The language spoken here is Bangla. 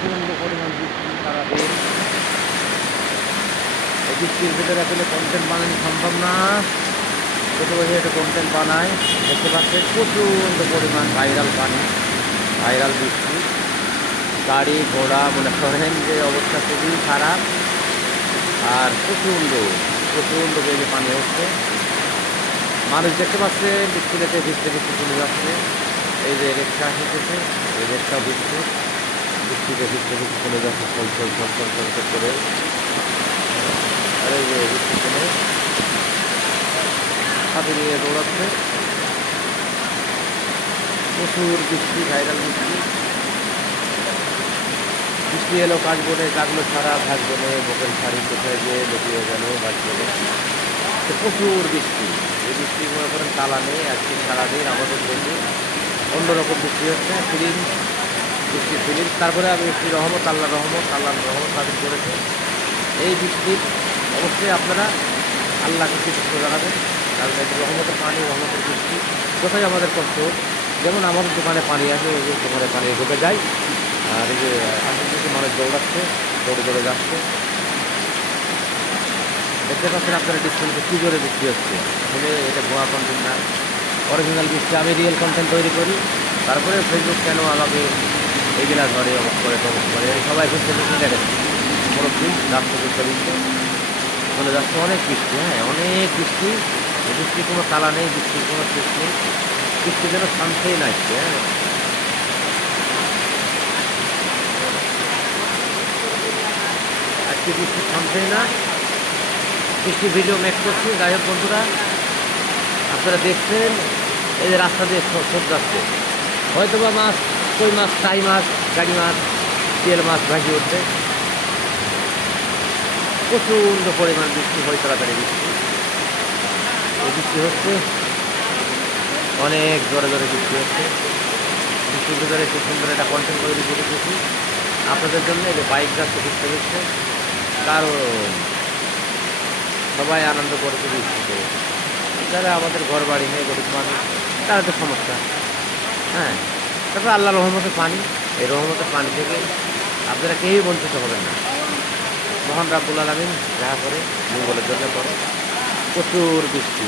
প্রচণ্ড পরিমাণ বৃষ্টি সারাদিন এই বৃষ্টির ভিতরে আসলে কন্টেন্ট বানানো সম্ভব না। ছোটো বসে একটা কন্টেন্ট বানায়। দেখতে পাচ্ছেন প্রচণ্ড পরিমাণ ভাইরাল পানি ভাইরাল বৃষ্টি। গাড়ি, ঘোড়া, মনে করেন যে অবস্থা খুবই খারাপ। আর প্রচণ্ড প্রচণ্ড বেগে পানি হচ্ছে। মানুষ দেখতে পাচ্ছে বৃষ্টিতে ভিজতে ভিজতে চলে যাচ্ছে। এই যে রিক্সা এসেছে, এই রিক্সা ভিজতে চলে যাচ্ছে ছল ছল ছল ছল ছল ছল করে, আর হাতে নিয়ে দৌড়াচ্ছে। প্রচুর বৃষ্টি ভাইরাল বৃষ্টি। বৃষ্টি এলো কাজ বলে কাজগুলো সারা বলে বুকের শাড়ি কোথায় গিয়ে লুকিয়ে গেল বলে প্রচুর বৃষ্টি। এই বৃষ্টি মনে করেন তালা নেই আজকে সারাদিন আমাদের দেশে অন্যরকম বৃষ্টি হচ্ছে। ফিলিম বৃষ্টি তারপরে আমি একটি রহমত, আল্লাহ রহমত আল্লাহ রহমত তাদের করেছে। এই বৃষ্টির অবশ্যই আপনারা আল্লাহকে কৃতজ্ঞ জানাবেন। কারণ এই রহমতের পানি, রহমতের বৃষ্টি, কোথায় আমাদের কষ্ট যেমন আমাদের দোকানে পানি আসে, এই যে দোকানে পানি ঢুকে যায়। আর এই যে আশেপাশে মানুষ দৌড়াচ্ছে, দৌড়ে দৌড়ে যাচ্ছে। দেখতে পাচ্ছেন আপনারা ডিসপ্লেতে কী জোরে বৃষ্টি হচ্ছে। আসলে এটা গোয়া কন্টেন্ট না। অরিজিনাল বৃষ্টি, আমি রিয়েল কন্টেন্ট তৈরি করি। তারপরে ফেসবুক কেন আমাকে এগুলা ধরে অমুক করে তমুক করে সবাই ঘুরতে ঘুরতে দেখেন মুরব্বী, রাস্তা ঘুরতে ঘুরতে। চলে যাচ্ছে অনেক বৃষ্টি হ্যাঁ অনেক বৃষ্টি। বৃষ্টির কোনো তালা নেই, বৃষ্টির কোনো শেষ নেই। বৃষ্টি যেন শান্তিই আসছে হ্যাঁ। আজকে বৃষ্টি থামছেই না। বৃষ্টি ভিডিও মেক করছি। যাই হোক বন্ধুরা, আপনারা দেখছেন, এই যে রাস্তা দিয়ে সব যাচ্ছে। হয়তো বা মাছ কই মাছ টাই মাছ গাড়ি মাছ তেল মাছ ভাসি উঠছে। প্রচণ্ড পরিমাণ বৃষ্টি হয়, তাড়াতাড়ি বৃষ্টি। এই বৃষ্টি হচ্ছে, অনেক জোরে জোরে বৃষ্টি হচ্ছে। বৃষ্টির ভিতরে খুব সুন্দর একটা কন্টেন্ট করে দিয়েছি। আপনাদের জন্য যে বাইক যাচ্ছে ঘুরতে ঘুরতে কারণ সবাই আনন্দ করেছে বৃষ্টিতে যারা আমাদের ঘর বাড়ি নেই গরিব মানুষ তারা তো সমস্যা। হ্যাঁ। তারপর আল্লাহ রহমতের পানি। এই রহমতের পানি থেকে আপনারা কেউই বঞ্চিত হবেন না। মহান রাবুল আলমিন যা করে, মঙ্গলের জন্য করে। প্রচুর বৃষ্টি।